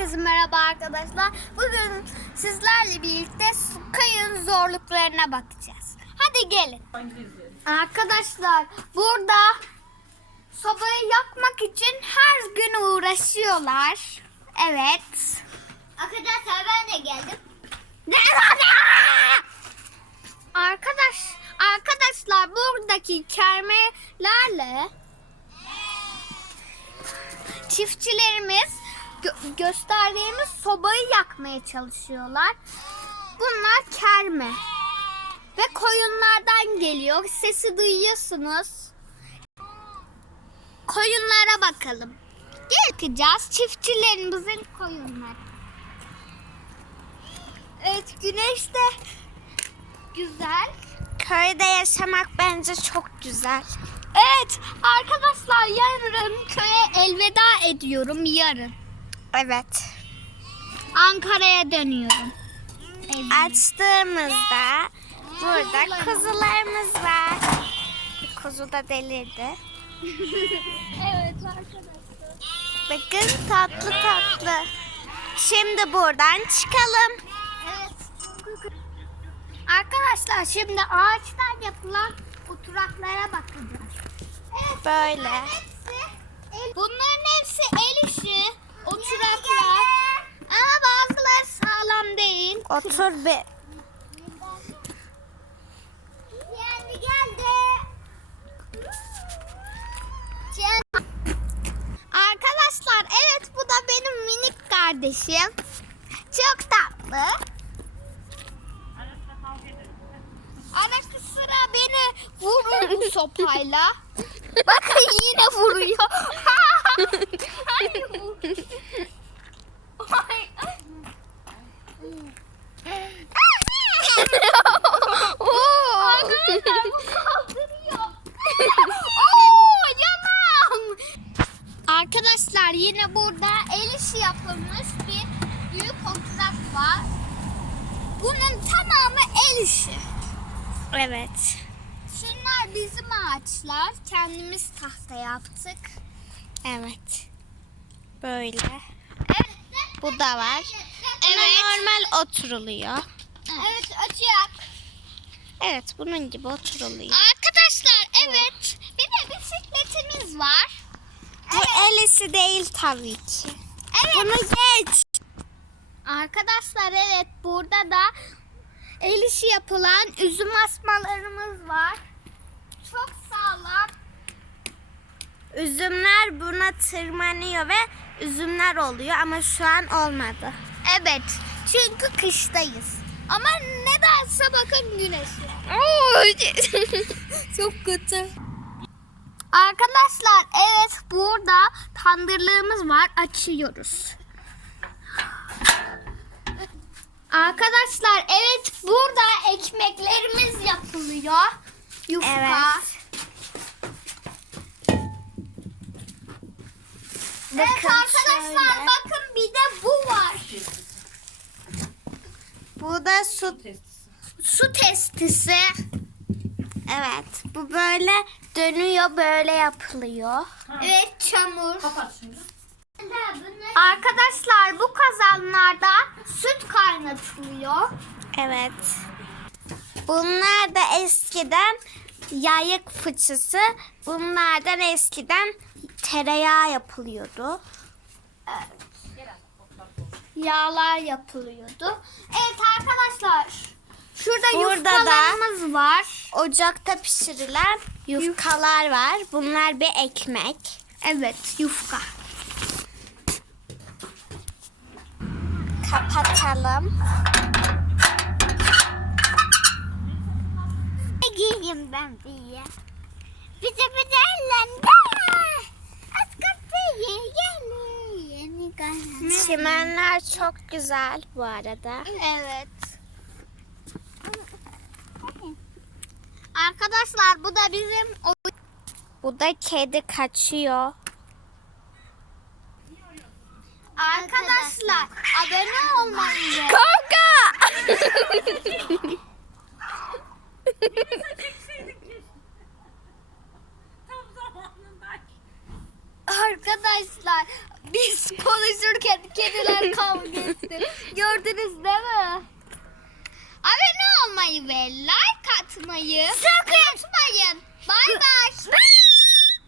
Herkese merhaba arkadaşlar. Bugün sizlerle birlikte kayın zorluklarına bakacağız. Hadi gelin. Arkadaşlar burada sobayı yakmak için her gün uğraşıyorlar. Evet. Arkadaşlar ben de geldim. Arkadaş arkadaşlar buradaki kermelerle çiftçilerimiz gö- gösterdiğimiz sobayı yakmaya çalışıyorlar. Bunlar kerme. Ve koyunlardan geliyor. Sesi duyuyorsunuz. Koyunlara bakalım. Yakacağız çiftçilerimizin koyunları. Evet güneş de güzel. Köyde yaşamak bence çok güzel. Evet arkadaşlar yarın köye elveda ediyorum yarın. Evet. Ankara'ya dönüyorum. Açtığımızda burada kuzularımız var. Kuzu da delirdi. Evet arkadaşlar. Bakın tatlı tatlı. Şimdi buradan çıkalım. Evet. Arkadaşlar şimdi ağaçtan yapılan oturaklara bakacağız. Evet. Böyle. el- Bunların hepsi el işi. Oturaklar. Ama bazıları sağlam değil. Otur bir. Yani geldi. Arkadaşlar evet bu da benim minik kardeşim. Çok tatlı. Arası sıra beni vurur bu sopayla. Bakın yine vuruyor. Arkadaşlar bu kaldırıyor. Oo, yanağım. Arkadaşlar yine burada el işi yapılmış bir büyük oturak var. Bunun tamamı el işi. Evet. Şunlar bizim ağaçlar. Kendimiz tahta yaptık. Evet. Böyle. Evet. Bu da var. Buna Evet. normal oturuluyor. Evet açık. Evet bunun gibi oturuluyor. Arkadaşlar evet. Bir de bisikletimiz var. Bu el işi değil tabii ki. Evet. Bunu geç. Arkadaşlar evet burada da el işi yapılan üzüm asmalarımız var. Çok sağlam. Üzümler buna tırmanıyor ve üzümler oluyor ama şu an olmadı. Evet çünkü kıştayız. Ama nedense bakın güneş. Çok kötü. Arkadaşlar evet burada tandırlığımız var açıyoruz. Arkadaşlar evet burada ekmeklerimiz yapılıyor. Yufka. Evet. Evet Bakın arkadaşlar şöyle. bakın bir de bu var. Bu da su. Su testisi. Evet. Bu böyle dönüyor böyle yapılıyor. Evet çamur. Arkadaşlar bu kazanlarda süt kaynatılıyor. Evet. Bunlar da eskiden yayık fıçısı. Bunlardan eskiden tereyağı yapılıyordu. Yağlar yapılıyordu. Evet arkadaşlar. Şurada Burada da- yufkalarımız var. Ocakta pişirilen yufkalar var. Bunlar bir ekmek. Evet yufka. Kapatalım. Giyeyim ben diye. Bize bize ellendi. Çimenler çok güzel bu arada. Evet. Arkadaşlar bu da bizim Bu da kedi kaçıyor. Arkadaşlar abone olmayı Kavga! Arkadaşlar biz konuşurken kediler Gördünüz değil mi? Abone olmayı ve like atmayı Sakın. unutmayın. Bay bay.